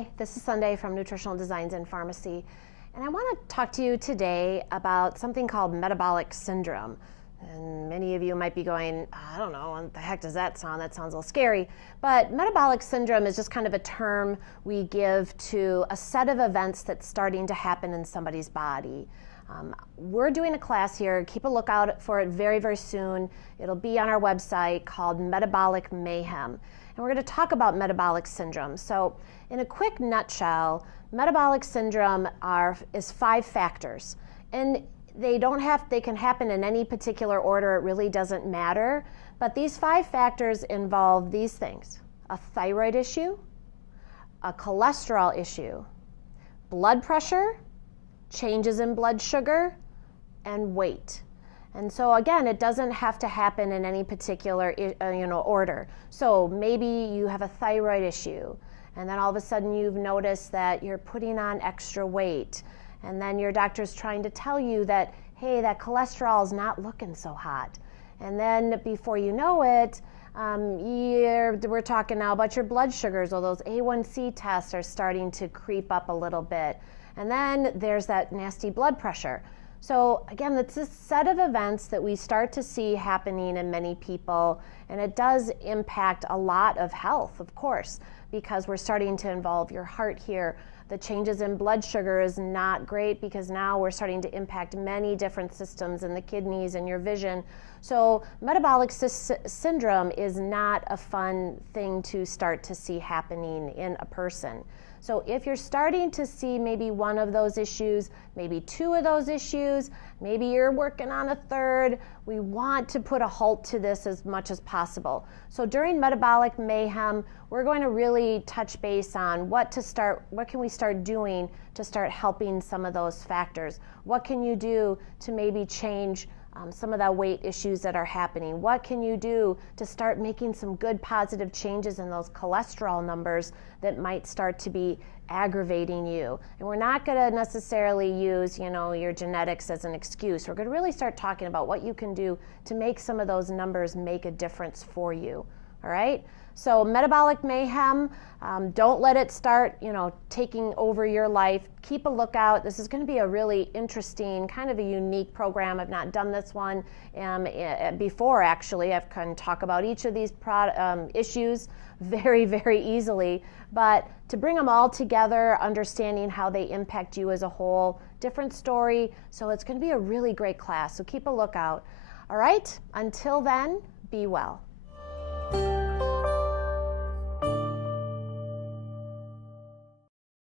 Hi, this is Sunday from Nutritional Designs in Pharmacy, and I want to talk to you today about something called metabolic syndrome. And many of you might be going, I don't know, what the heck does that sound? That sounds a little scary. But metabolic syndrome is just kind of a term we give to a set of events that's starting to happen in somebody's body. We're doing a class here. Keep a lookout for it very, very soon. It'll be on our website called Metabolic Mayhem. And we're going to talk about metabolic syndrome. So in a quick nutshell, metabolic syndrome is 5 factors. And they can happen in any particular order. It really doesn't matter. But these 5 factors involve these things: a thyroid issue, a cholesterol issue, blood pressure, changes in blood sugar, and weight. And so again, it doesn't have to happen in any particular order. So maybe you have a thyroid issue, and then all of a sudden you've noticed that you're putting on extra weight, and then your doctor's trying to tell you that, hey, that cholesterol is not looking so hot. And then before you know it, we're talking now about your blood sugars, or those A1C tests are starting to creep up a little bit. And then there's that nasty blood pressure. So again, it's this set of events that we start to see happening in many people, and it does impact a lot of health, of course, because we're starting to involve your heart here. The changes in blood sugar is not great because now we're starting to impact many different systems in the kidneys and your vision. So metabolic syndrome is not a fun thing to start to see happening in a person. So if you're starting to see maybe one of those issues, maybe 2 of those issues, maybe you're working on a 3rd, we want to put a halt to this as much as possible. So during Metabolic Mayhem, we're going to really touch base on what can we start doing to start helping some of those factors. What can you do to maybe change some of the weight issues that are happening? What can you do to start making some good positive changes in those cholesterol numbers that might start to be aggravating you? And we're not going to necessarily use, your genetics as an excuse. We're going to really start talking about what you can do to make some of those numbers make a difference for you. All right? So Metabolic Mayhem, don't let it start, taking over your life. Keep a lookout. This is going to be a really interesting, kind of a unique program. I've not done this one before, actually. I can talk about each of these issues very, very easily. But to bring them all together, understanding how they impact you as a whole, different story. So it's going to be a really great class. So keep a lookout. All right? Until then, be well.